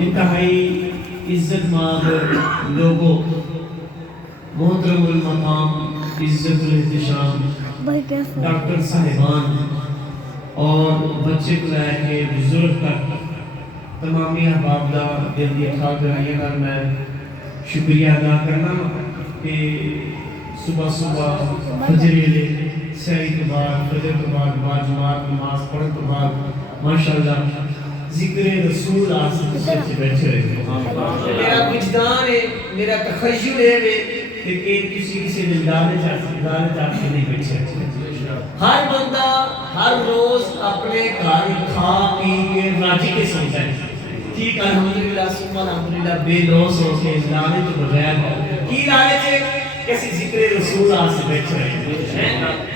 انتہائی عزت مآب لوگوں، محترم المقام، عزت الاحتشام ڈاکٹر صاحبان اور بچے کو لے کے بزرگ تک تمامی احباب دا دل دی اتھا کرائیے گا۔ میں شکریہ ادا کرنا کہ صبح صبح فجر لے سہری کے بعد فجر کے بعد جماعت نماز پڑھنے کے بعد ماشاءاللہ ذکر رسول آسان سے بیٹھے رہے۔ میرا وجدان ہے، میرا تخیل ہے کہ کسی دلدار چاہتے نہیں بیٹھے۔ ہر بندہ ہر روز اپنے گھر کھا پی کے راجی کے سمجھا ہے، ٹھیک الحمدللہ ثم الحمدللہ بے لوس ہو کے لانے تو بغیر کی لانے تھے کسی ذکر رسول آسان سے بیٹھے رہے،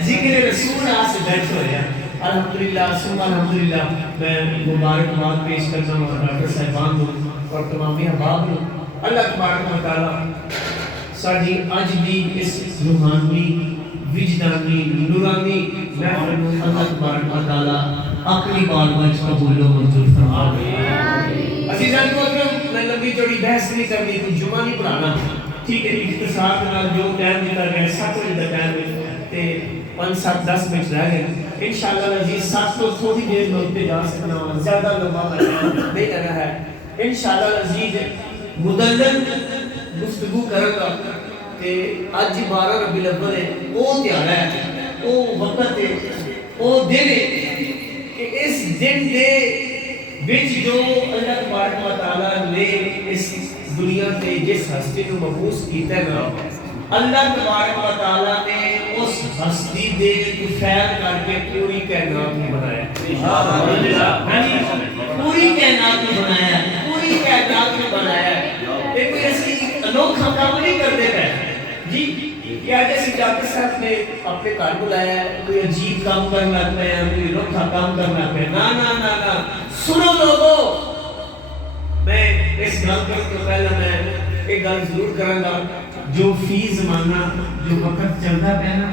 ذکر رسول آسان سے بیٹھے رہے۔ الحمدللہ ثم الحمدللہ میں مبارکباد پیش کرتا ہوں ڈاکٹر صاحبان ہوں اور تمامی احباب ہوں۔ اللہ تبارک و تعالی ساڈی اج دی اس روحانی وجدانی نورانی محفل اللہ تبارک و تعالی اپنی بارگاہ وچ قبول و منظور فرمائے۔ عزیزان محترم، میں لمبی چوڑی بحث نہیں کرنی، کوئی جمعہ نہیں پڑھانا، ٹھیک ہے؟ اختصار کے نال جو ٹائم دیتا گیا 7 بجے کا ٹائم ہے تے 5-7-10 منٹ رہ گئے انشاءاللہ العزیز 7 تو تھوڑی دیر میں اٹھتے جا سکنا ہوں، زیادہ لمبا نہیں کرنا ہے انشاءاللہ العزیز۔ مدلل گفتگو کروں گا کہ آج 12 ربیع الاول ہے، وہ دیارہ ہے، وہ وقت ہے، وہ دن ہے کہ اس دن دے بچ جو اللہ تبارک و تعالیٰ نے اس دنیا تے جس ہستی کو مبعوث کیتا ہے نا، اللہ تبارک و تعالیٰ نے اس ہستی دے فیل کر کے پوری کائنات میں بنایا، پوری کائنات میں بنایا، پوری کائنات میں بنایا۔ یہ کوئی ایسی انوکھا کام نہیں کرتے ہیں جی کہ آج ایسی ڈاکٹر صاحب نے اپنے گھر بلایا ہے، کوئی عجیب کام کرنا لگتا ہے، کوئی انوکھا کام کرنا لگتا ہے۔ نا نا نا نا، سنو لوگوں، میں اس گل کرنے تو پہلے میں ایک گل ضرور کروں گا۔ جو فی زمانہ جو وقت چلتا ہے نا،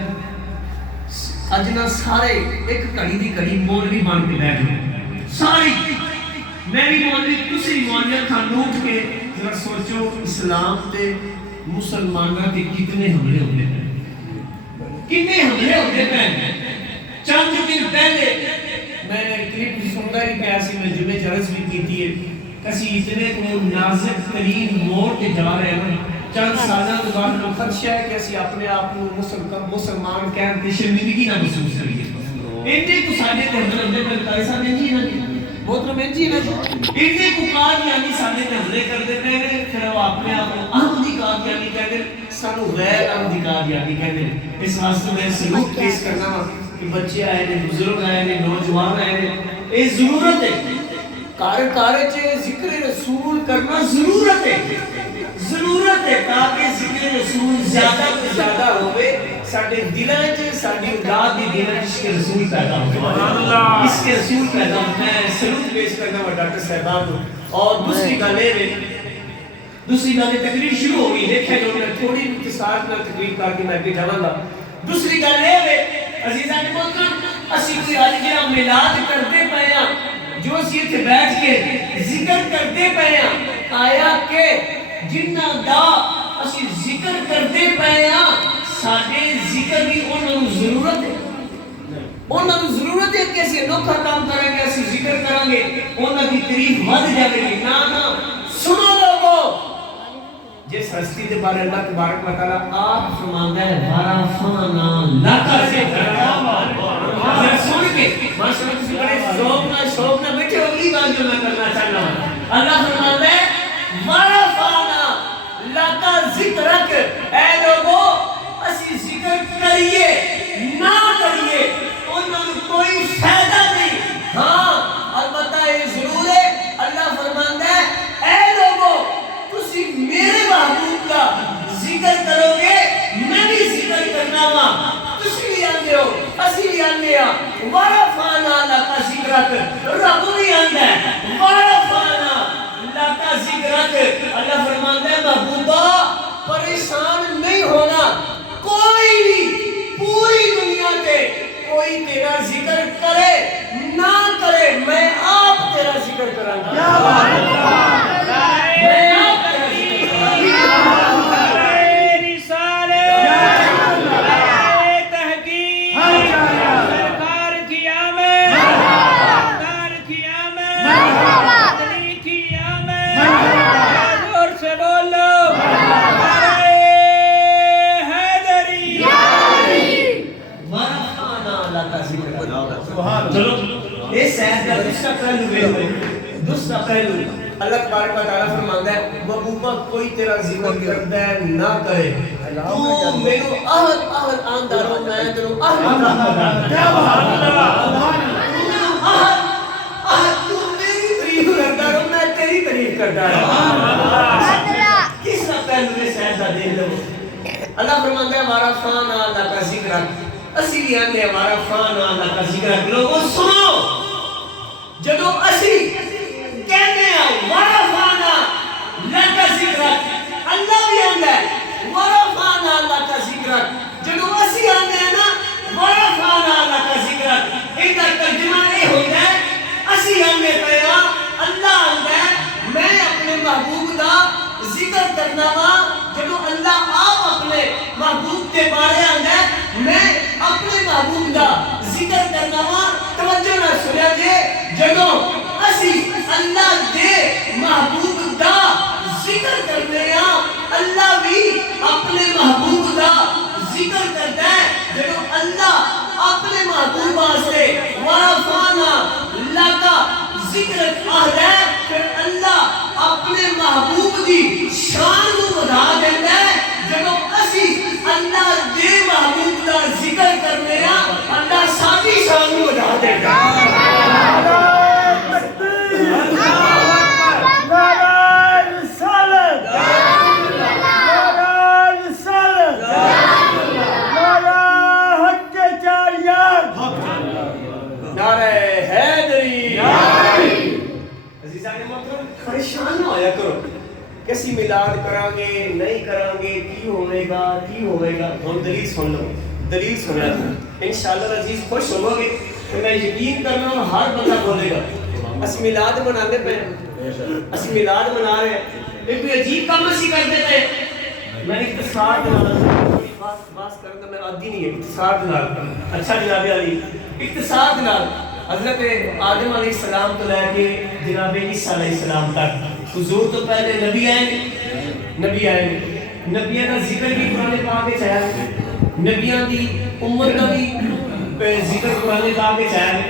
اج نا سارے ایک گھڑی دی گھڑی مولوی بن کے بیٹھ گئے ساری، میں بھی مولوی، تسی بھی مولوی، کھان اٹھ کے ذرا سوچو اسلام تے مسلمانوں کے کتنے حملے ہوتے ہیں، کتنے حملے ہوتے ہیں۔ چند دن پہلے میں نے کلپ سنتا ہی پیا سی، میں جمعے چرس بھی کیتی ہے، کسی اتنے کو نازک ترین موڑ کے جا رہے ہیں، چند سالہ کے بعد میں خدشہ ہے کہ اسی اپنے آپ کو مسلمان کہن کی شرمندگی نہ محسوس کریے۔ اینے کو ساڈے تے حملے ہوندے پے کاری ساڈے جی نا محترم جی نا اینے کو قادیانی ساڈے تے حملے کردے پے نے، پھر وہ اپنے آپ کو احمدی قادیانی کہندے، سانو غیر احمدی قادیانی کہندے۔ اس واسطے میں سلوک پیش کرنا کہ بچے آئے نے، بزرگ آئے نے، نوجوان آئے نے، یہ ضرورت ہے کار ذکر رسول کرنا ضرورت ہے، ضرورت ہے تاکہ ذکر رسول زیادہ سے زیادہ ہوئے، ساڑھے دلائیں چھے، ساڑھی اولاد دی دلائیں اس کے رسول پیدا ہوئے، اس کے رسول پیدا ہوئے۔ میں سلوک پیش کرنا ہوا ڈاکٹر صاحبان ہوں۔ اور دوسری گالے تقریر شروع ہوگی، دیکھیں جو میں تھوڑی اختصار میں تقریر کر کے میں بھی جانا گا۔ دوسری گالے ہوئے عزیزان محترم، اسی کوئی آجیہ میلاد کرتے پہیا، جو اسی اتھے بیٹھ کے ذکر کرتے پہیا، آیا کہ جنہ دا اسی ذکر کرتے پہیا، ساڑھے ذکر بھی انہوں ضرورت ہے، انہوں ضرورت ہے کہ اسی انوکھا کام کریں گے، اسی ذکر کریں گے، انہوں کی تعریف ود جائے گی۔ نا نا، سنو لوگو، جس ہستی دے بارے اللہ تبارک و تعالیٰ آپ فرماتا ہے ورفعنا لک ذکرک، ذرا سن کے ماشاءاللہ کسی بڑے شوق نہ بیٹھے، اگلی بات جو میں کرنا چاہتا ہوں، اللہ فرماتا ہے ورفعنا لک ذکرک، اے لوگو اسی ذکر کریے نہ کریے انہوں کوئی فائدہ نہیں۔ ہاں البتہ یہ ضرور ہے، اللہ فرماتا ہے اے لوگو تسی میرے محبوب کا ذکر کرو گے، میں بھی ذکر کرنا ہوا، تسی بھی آندے ہو، اسی بھی آندے ہو۔ ورفعنا لک ذکرک، رب بھی آندہ ہے، ورفعنا لک ذکرک، اللہ فرماتا ہے محبوبہ پریشان نہیں ہونا، کوئی بھی دوسرا پہلو دوسرا پہلو اللہ تبارک و تعالیٰ فرماتا ہے محبوبہ کوئی تیرا ذکر کرتا ہے نہ کرے تو میرے احد آندہ رو میں تیرے احد تو میری تعریف کرتا رو میں تیری تعریف کرتا رہا کس طرح پہلو میں سہدہ دیکھ لو اللہ فرماتا ہے ہمارا فانا اللہ کا ذکر اسی لیے آنے ہمارا فانا اللہ کا ذکر لوگوں سنو جدو اسی کہتے ہیں ورفانا لکا ذکرک اللہ بھی آندہ ہے ورفانا لکا ذکرک جدو اسی آندہ ہے نا ورفانا لکا ذکرک ادھر ترجمہ نہیں ہوتا ہے اسی آندے پہلا اللہ آندہ ہے میں اپنے محبوب دا ذکر کرنا وا جدو اللہ آپ اپنے محبوب کے بارے آندہ ہے میں اپنے محبوب دا ذکر کرنا وا توجہ نہ سنیا جے جدو اسی اللہ دے محبوب دا ذکر کرنے ہیں اللہ بھی اپنے محبوب دا ذکر کرتا ہے جب اللہ اپنے محبوب واسطے ورفانا لکا ذکر آدھا ہے پھر اللہ اپنے محبوب دی شان کو بڑھا دیتا ہے جب اسی اللہ دے محبوب دا ذکر کرنے ہیں اللہ ساری شان کو بڑھا دیتا ہے پریشان نہ ہویا کرو کسی میلاد کرانگے نہیں کرانگے کی ہوئے گا ہم دلیل سن لو دلیل سن رہا تھا انشاءاللہ عزیز خوش ہو گے میں یقین کرنا ہوں ہر بندہ بولے گا اس میلاد منانے پہ اس میلاد منا رہے ہیں ایک کوئی عجیب کام اسی کر دیتے میں نے اختصار دلانا باس کرنا میں عادی نہیں ہے اختصار دلانا اچھا جناب علی اختصار دلانا حضرت آدم علیہ السلام تو لے کے جناب عیسیٰ علیہ السلام تک حضور تو پہلے نبی آئے نبیوں کا ذکر بھی قرآن پاک میں چاہیا ہے نبیوں کی امت کا بھی ذکر قرآن پاک میں چاہیا ہے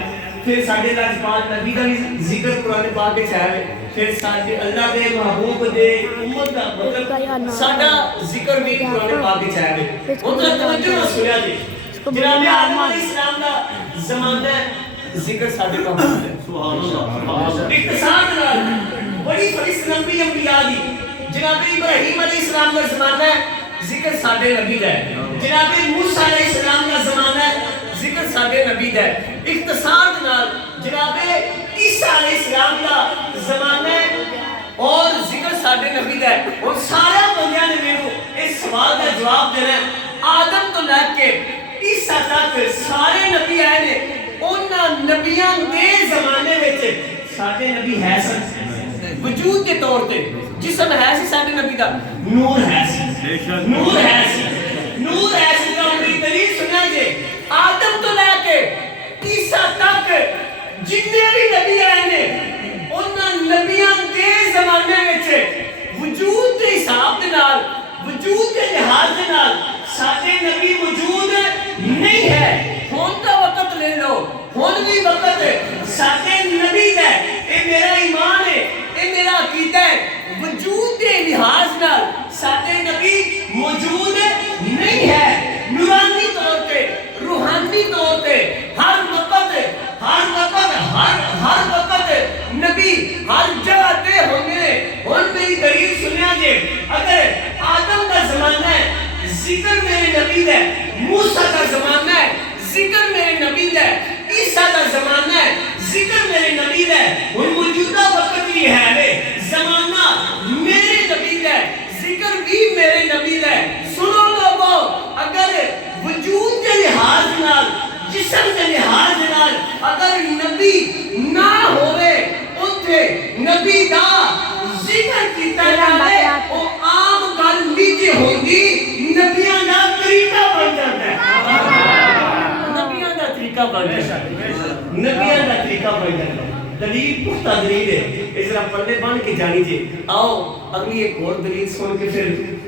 پھر ساڑھے لاجپال نبی کا بھی ذکر قرآن پاک میں چاہیا ہے پھر ساڑھے اللہ دے محبوب دے امت کا مطلب ساڑھا ذکر بھی قرآن پاک میں چاہیا ہے مطلب توجہ نہ سنیا جی جناب آدم علیہ السلام کا زمانہ ذکر ساڑھے محبوب ہے اقتصاد بڑی فریس نبی انبیاء دی جناب ابراہیم علیہ السلام کا زمانہ ہے ذکر ساڑھے نبی ہے جناب موسیٰ علیہ السلام کا زمانہ ہے ذکر ساڑھے نبی ہے اقتصاد نال جناب عیسیٰ علیہ السلام کا زمانہ ہے اور ذکر ساڑھے نبی ہے اور سارے بندیاں نے میں اس سوال کا جواب دینا ہے آدم تو لے کے عیسیٰ تک سارے نبی آئے نے انہاں نبیاں دے زمانے میں ساڑھے نبی ہے سن وجود کے طور پہ جسم ہے سی ساڑھے نبی دا نور ہے سی نور ہے سی جو ہماری دلیل سنا جے آدم تو لے کے عیسیٰ تک جتنے بھی نبی آئے نے انہاں نبیاں دے زمانے میں وجود کے حساب دے نال وجود کے لحاظ دے نال ساڑھے نبی وجود نہیں ہے ہون کا وقت لے لو ہون بھی وقت ساڑھے نبی ہے اے میرا ایمان ہے اے میرا عقیدہ ہے وجود کے لحاظ نال ساڑھے نبی موجود نہیں ہے نورانی طور پہ روحانی طور پہ ہر وقت نبی ہر جگہ تے ہونے ہون میری دلیل سنیا جے اگر آدم کا زمانہ ہے ذکر میرے نبی ہے موسیٰ کا زمانہ ہے ذکر میرے نبی ہے عیسیٰ کا زمانہ ہے ذکر میرے نبی ہے وہ موجودہ وقت بھی ہے زمانہ میرے نبی ہے ذکر بھی میرے نبی ہے سنو لوگو اگر وجود کے لحاظ نال جسم کے لحاظ نال اگر نبی نہ ہوئے انتے نبی دا ذکر کیتا جائے وہ عام گل نیچے ہوگی نبیاں دا طریقہ بن جاتا ہے نبیاں دا طریقہ بن جاتا ہے دلیل پختہ دلیل ہے اس طرح پردے بن کے جانی جے آؤ اگلی ایک اور دلیل سن کے پھر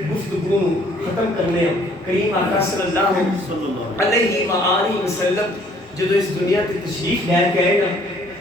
گفتگو ختم کرنے ہیں کریم آقا صلی اللہ علیہ وآلہ وسلم جدو اس دنیا کی تشریف لے کے آئے نا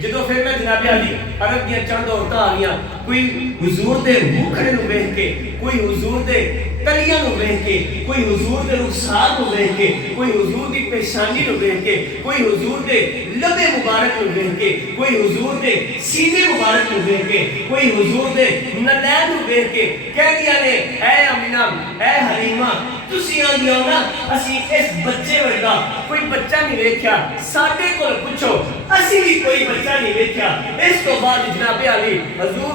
ਜਦੋਂ ਫਿਰ ਮੈਂ ਜਨਾਬੇ ਅਲੀ ਅਰਬ ਦੀਆਂ ਚੰਦ ਔਰਤਾਂ ਆ ਗਈਆਂ, ਕੋਈ ਹੁਜ਼ੂਰ ਦੇ ਮੁਖੜੇ ਨੂੰ ਵੇਖ ਕੇ, ਕੋਈ ਹੁਜ਼ੂਰ ਦੇ ਤਲੀਆਂ ਨੂੰ ਵੇਖ ਕੇ, ਕੋਈ ਹੁਜ਼ੂਰ ਦੇ ਰੁਖਸਾਰ ਨੂੰ ਵੇਖ ਕੇ, ਕੋਈ ਹੁਜ਼ੂਰ ਦੀ ਪੇਸ਼ਾਨੀ ਨੂੰ ਵੇਖ ਕੇ, ਕੋਈ ਹੁਜ਼ੂਰ ਦੇ ਲਬੇ ਮੁਬਾਰਕ ਨੂੰ ਵੇਖ ਕੇ, ਕੋਈ ਹੁਜ਼ੂਰ ਦੇ ਸੀਨੇ ਮੁਬਾਰਕ ਨੂੰ ਵੇਖ ਕੇ, ਕੋਈ ਹੁਜ਼ੂਰ ਦੇ ਨਲੈਨ ਨੂੰ ਵੇਖ ਕੇ ਕਹਿੰਦੀਆਂ ਨੇ ਐ ਅਮੀਨਾ ਐ ਹਲੀਮਾ ਤੁਸੀਂ ਆਂਦੀਆਂ ਨਾ ਅਸੀਂ ਇਸ ਬੱਚੇ ਵਰਗਾ ਕੋਈ ਬੱਚਾ ਨਹੀਂ ਵੇਖਿਆ, ਸਾਡੇ ਕੋਲ ਪੁੱਛੋ ਅਸੀਂ ਵੀ ਕੋਈ ਬੱਚਾ ਨਹੀਂ ਵੇਖਿਆ। ਇਸ ਤੋਂ ਬਾਅਦ ਜਨਾਬੇ ਅਲੀ ਹਜ਼ੂਰ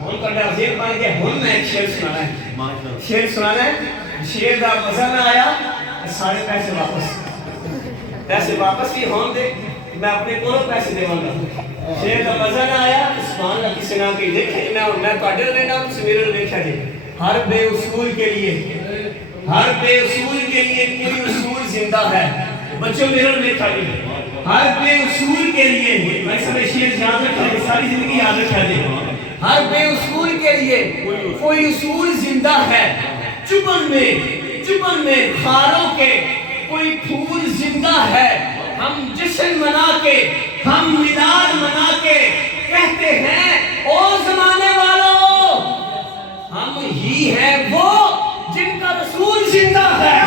ہوں کا ڈرزیر بن کے ہوں میں ایک شعر سنانا ہے. شعر سنانا ہے. شعر دا مزہ نہ آیا سارے پیسے واپس کی ہون دے میں اپنے کو پیسے دے گا. شعر دا مزہ نہ آیا سبحان اللہ کسی نہ کہ دیکھے میں تواڈے نے نام سویرے دیکھا جی. ہر بے اصول کے لیے کوئی اصول زندہ ہے. بچوں میرے دیکھا جی ہر بے اصول کے لیے میں سب شعر یاد رکھا جی ساری زندگی یاد رکھا جی. ہر بے اصول کے لیے کوئی اصول زندہ ہے. چبن میں خاروں کے کوئی پھول زندہ ہے. ہم جشن منا کے ہم میلاد منا کے کہتے ہیں او زمانے والوں ہم ہی ہیں وہ جن کا رسول زندہ ہے.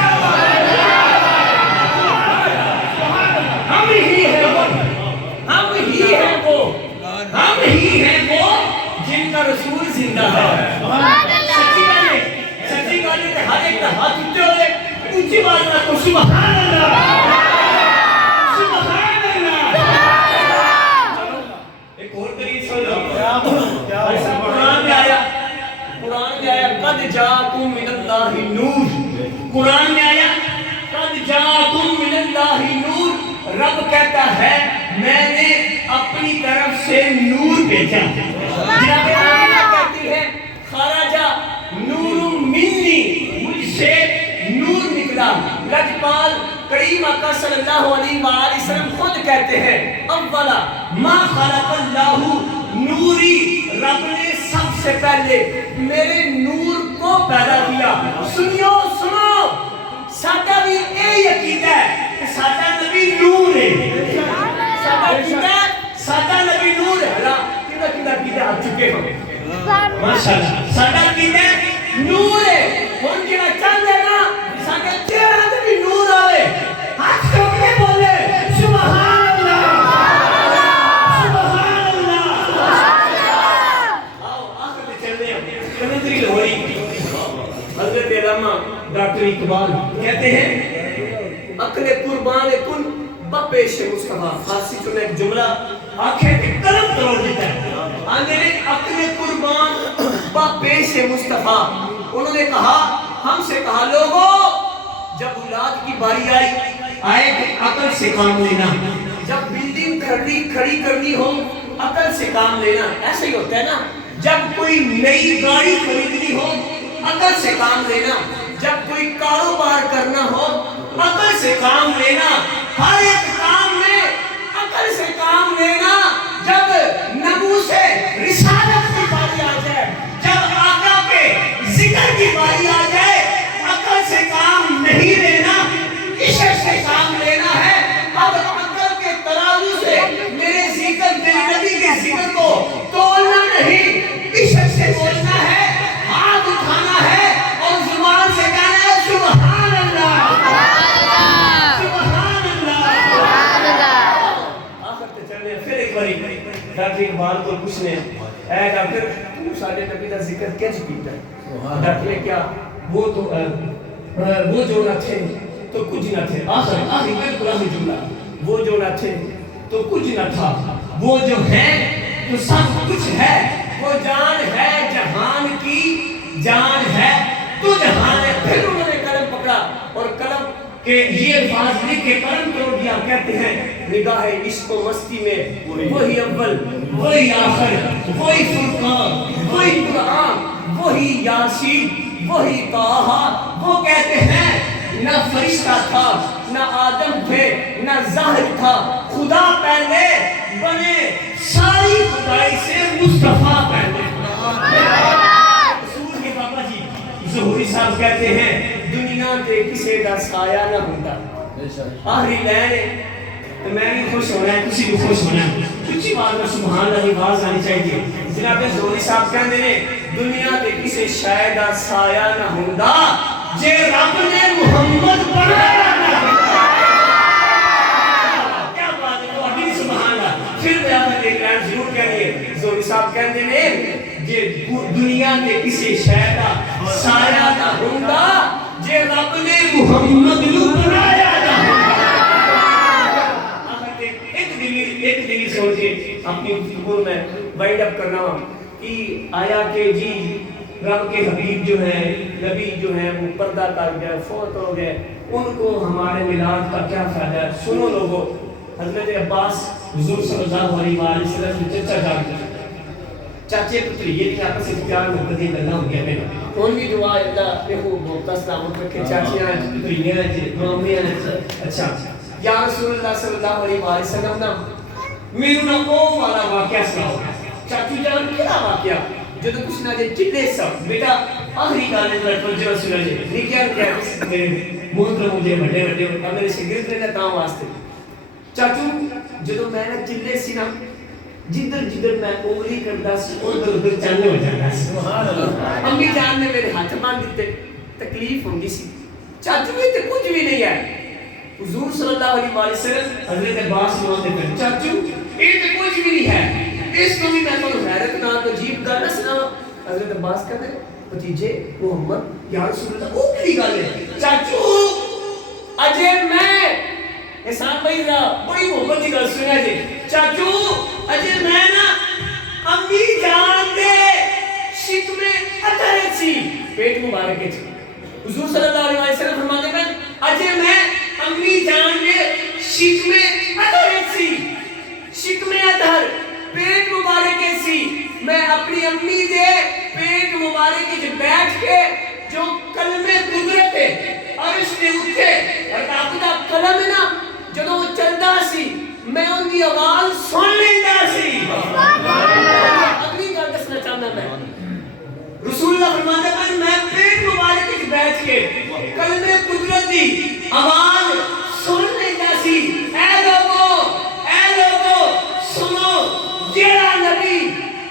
ہم ہی ہیں وہ جن کا رسول زندہ ہے. سچی گل ہے ہر ایک کا ہاتھ اٹھے ہوئے اونچی آواز میں کو سبحان اللہ. ایک اور طریق سمجھو ایسا قرآن میں آیا قد جاءکم من اللہ نور. قرآن میں آیا قد جاءکم من اللہ نور. رب کہتا ہے میں نے اپنی طرف سے نور بھیجا. جناب آمنہ کہتی ہے خرجا نور منی مجھ سے نور نکلا. لجپال کریم آقا صلی اللہ علیہ وآلہ وسلم خود کہتے ہیں اولا ما خلق اللہ نوری. رب نے سب سے پہلے میرے نور کو پیدا کیا. سنو ساڈا بھی یہ عقیدہ ہے کہ ساڈا نبی نور ہے. ساڈا نبی نور ہے. کدا عقیدہ آ چکے ہو ماشاءاللہ. ساڈا عقیدہ نور ہے. ہن جڑا چاہندا ہے نا ساڈے چہرے تے بھی نور آوے ہاتھ چوک کے بولے سبحان اللہ سبحان اللہ. آؤ آخر تے چلے کنندری لوری. حضرت علامہ ڈاکٹر اقبال کہتے ہیں عقل قربان کن بپیش مصطفیٰ. فارسی چ ایک جملہ آنکھیں تے قلم توڑ دیتا ہے. آندے نے عقل قربان بپیش مصطفیٰ. انہوں نے کہا ہم سے کہا لوگوں جب اولاد کی باری آئے کہ عقل سے کام لینا. جب بلڈنگ کھڑی کرنی ہو عقل سے کام لینا. ایسا ہی ہوتا ہے نا. جب کوئی نئی گاڑی خریدنی ہو عقل سے کام لینا. جب کوئی کاروبار کرنا ہو عقل سے کام لینا. ہر ایک کام میں عقل سے کام لینا. جب ناموس رسالت کی باری آ جائے جب آقا کے ذکر کی باری آ جائے عقل سے کام نہیں لینا عشق سے کام لینا ہے. اب عقل کے ترازو سے میرے ذکر میرے نبی کے ذکر کو تولنا نہیں عشق سے بولنا ہے. ہاتھ اٹھانا ہے اور زبان سے کہنا ہے سبحان اللہ سبحان اللہ. آخر تے چلے پھر ایک باری ڈاکٹر اقبال کو پوچھنے اے ڈاکٹر تو سارے نبی کا ذکر کیوں کیتا ہے. ڈاکٹر نے کیا وہ جو نہ تھے تو کچھ نہ تھے. آخری بالکل آخری جملہ وہ جو نہ تھے تو کچھ نہ تھا. وہ جو ہیں تو سب کچھ ہے. وہ جان ہے جہان کی جان ہے تو جہان ہے. پھر انہوں نے قلم پکڑا اور قلم کہ یہ الفاظ لکھ کے قلم توڑ دیا. کہتے ہیں نگاہ عشق و مستی میں وہی اول وہی آخر وہی فرقان وہی قرآن وہی یاسین وہی طٰہٰ. وہ کہتے ہیں نہ فرشتہ تھا نہ آدم تھے نہ ظاہر تھا. خدا پہلے بنے ساری خدائی سے مصطفیٰ پہلے. رسول کے بابا جی ظہوری صاحب کہتے ہیں دنیا تے کسے دا سایہ نہ ہوتا. آخری لائن ہے تو میں بھی خوش ہونا ہے کسی بھی خوش ہونا ہے. کچھ بات میں سبحان اللہ کی آواز آنی چاہیے. جناب ظہوری صاحب کہتے ہیں دنیا تے کسے شاید دا سایہ نہ ہوندا جے رب نے محمد بنایا نہ ہوندا. کیا بات ہے تو سبحان اللہ. پھر میں آپ ایک لائن ضرور کہیے. ظہوری صاحب کہتے ہیں جے دنیا تے کسے شاید دا سایہ نہ ہوندا جے رب نے محمد نو بنایا نہ ہوندا. ایک دلی سوچے اپنی گفتگو میں وائنڈ اپ کرنا کہ آیا کہ جی رب کے حبیب جو ہے نبی جو ہے وہ پردہ کر گیا فوت ہو گئے ان کو ہمارے میلاد کا کیا فائدہ ہے. سنو لوگوں حضرت عباس حضور صلی اللہ علیہ وسلم کے چچا جان چاچے پتریے کی آپس سے پیار محبت یہ گلا ہو گیا میں کون بھی دعا اللہ دیکھو محبت سلامت رکھے چاچیاں پتریاں مامیاں. اچھا یا رسول اللہ صلی اللہ علیہ وسلم نا میرے نا وہ والا واقعہ سناؤ چاچو جان کیا واقعہ جدو کچھ نہ جے چلے سب بیٹا آخری گانے پر توجہ سنا جے نہیں کیا میرے محترم مجھے بڑے بڑے میرے شاگرد نے تاں واسطے چاچو جدو میں نے چلے سی نا جدھر جدھر میں انگلی کردا سی ادھر ادھر چل ہو جاتا سی. سبحان اللہ. امی جان نے میرے ہاتھ باندھ دیتے تکلیف ہوندی سی. چاچو یہ تے کچھ بھی نہیں ہے. حضور صلی اللہ علیہ وسلم حضرت عباس فرماتے ہیں چاچو یہ تے کچھ بھی نہیں ہے اس کو بھی میں تو حیرت نہ تو عجیب گل نہ سنا. حضرت عباس کہتے ہیں بھتیجے محمد یا رسول اللہ وہ کیڑی گل ہے چاچو اجے میں احسان بھائی را بڑی محبت کی گل سنیا جی چاچو اجے میں نا امی جان دے شکمے اتھرے سی پیٹ مبارک ہے. حضور صلی اللہ علیہ وسلم فرماتے ہیں اجے میں امی جان دے شکمے اتھرے سی شکمے اتھر پیٹ مبارک ہے سی میں اپنی امی دے پیٹ مبارک وچ بیٹھ کے جو کلمے قدرت ہے عرش دے اوتے اور آپ دا کلم ہے نا جدوں وہ چلدا سی میں ان کی آواز سن لیندا سی. اگلی گل دسنا چاہنا میں رسول اللہ فرماتے ہیں میں پیٹ مبارک وچ بیٹھ کے کلمے قدرت دی آواز سن لیندا سی. اے لوگو سنو جیڑا نبی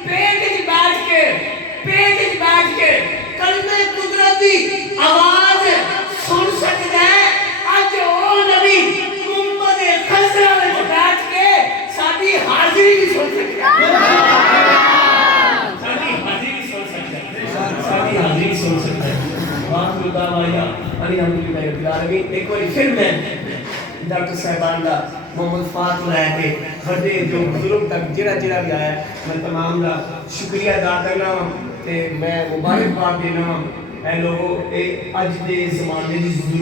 پیٹ وچ بیٹھ کے کلمے قدرت دی آواز سن سکدا ہے اج او نبی گنبد خضرا وچ بیٹھ کے ساری حاضری بھی سن سکدا ہے. ساری حاضری بھی سن سکدا ہے. ساری حاضری سن سکدا ہے. واہ خدا وایا الحمدللہ رب العالمین. ایک بار پھر میں ڈاکٹر صاحبان دا محمد فاطمہ لے کے بڑے جو بزرگ تک جڑا بھی آیا میں تمام دا شکریہ ادا کرنا تے میں مبارکباد دینا. اے لوگو اے اج دے زمانے دی ضرورت